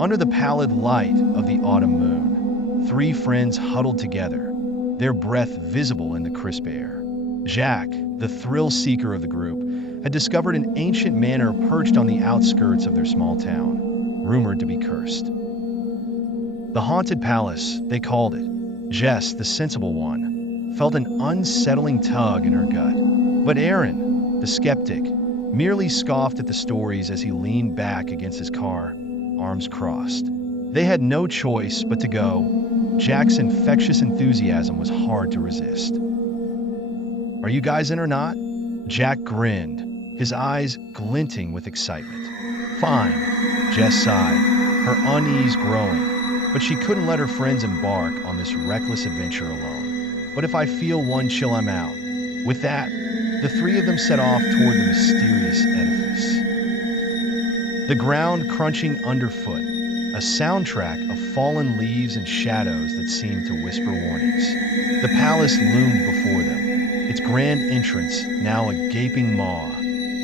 Under the pallid light of the autumn moon, three friends huddled together, their breath visible in the crisp air. Jack, the thrill-seeker of the group, had discovered an ancient manor perched on the outskirts of their small town, rumored to be cursed. The Haunted Palace, they called it. Jess, the sensible one, felt an unsettling tug in her gut. But Aaron, the skeptic, merely scoffed at the stories as he leaned back against his car, arms crossed. They had no choice but to go. Jack's infectious enthusiasm was hard to resist. "Are you guys in or not?" Jack grinned, his eyes glinting with excitement. "Fine," Jess sighed, her unease growing, but she couldn't let her friends embark on this reckless adventure alone. "But if I feel one chill, I'm out." With that, the three of them set off toward the mysterious edifice. The ground crunching underfoot, a soundtrack of fallen leaves and shadows that seemed to whisper warnings. The palace loomed before them, its grand entrance now a gaping maw,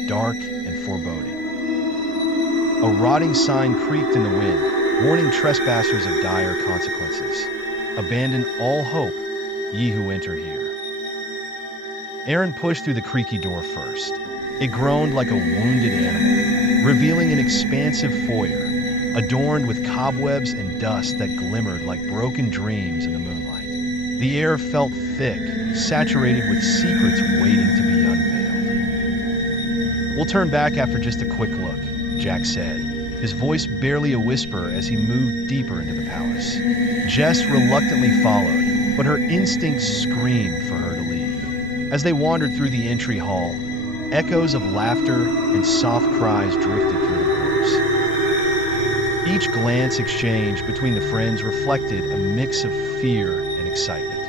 dark and foreboding. A rotting sign creaked in the wind, warning trespassers of dire consequences. "Abandon all hope, ye who enter here." Aaron pushed through the creaky door first. It groaned like a wounded animal, revealing an expansive foyer, adorned with cobwebs and dust that glimmered like broken dreams in the moonlight. The air felt thick, saturated with secrets waiting to be unveiled. "We'll turn back after just a quick look," Jack said, his voice barely a whisper as he moved deeper into the palace. Jess reluctantly followed, but her instincts screamed for her to leave. As they wandered through the entry hall, echoes of laughter and soft cries drifted through the rooms. Each glance exchanged between the friends reflected a mix of fear and excitement.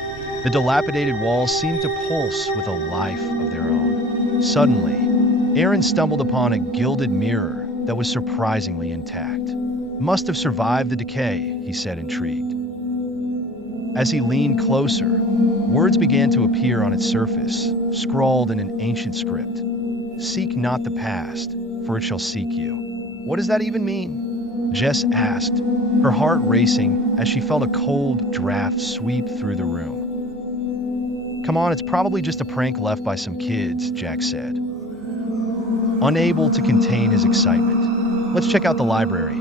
The dilapidated walls seemed to pulse with a life of their own. Suddenly, Aaron stumbled upon a gilded mirror that was surprisingly intact. "Must have survived the decay," he said, intrigued. As he leaned closer, words began to appear on its surface, scrawled in an ancient script. "Seek not the past, for it shall seek you." "What does that even mean?" Jess asked, her heart racing as she felt a cold draft sweep through the room. "Come on, it's probably just a prank left by some kids," Jack said, unable to contain his excitement. "Let's check out the library.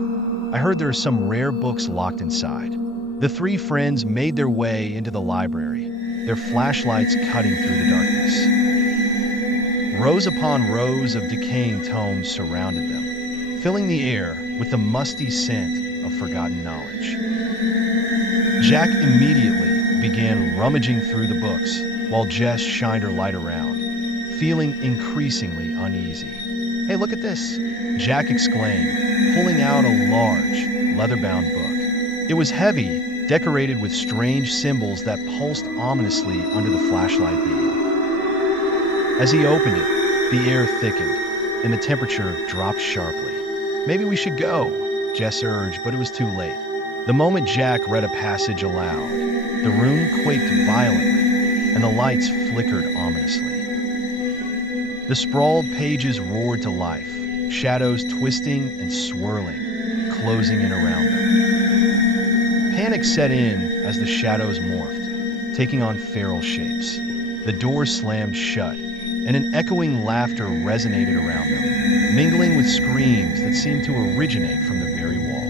I heard there are some rare books locked inside." The three friends made their way into the library, their flashlights cutting through the darkness. Rows upon rows of decaying tomes surrounded them, filling the air with the musty scent of forgotten knowledge. Jack immediately began rummaging through the books, while Jess shined her light around, feeling increasingly uneasy. "Hey, look at this!" Jack exclaimed, pulling out a large, leather-bound book. It was heavy, decorated with strange symbols that pulsed ominously under the flashlight beam. As he opened it, the air thickened, and the temperature dropped sharply. "Maybe we should go," Jess urged, but it was too late. The moment Jack read a passage aloud, the room quaked violently, and the lights flickered ominously. The sprawled pages roared to life, shadows twisting and swirling, closing in around them. Panic set in as the shadows morphed, taking on feral shapes. The door slammed shut, and an echoing laughter resonated around them, mingling with screams that seemed to originate from the very walls.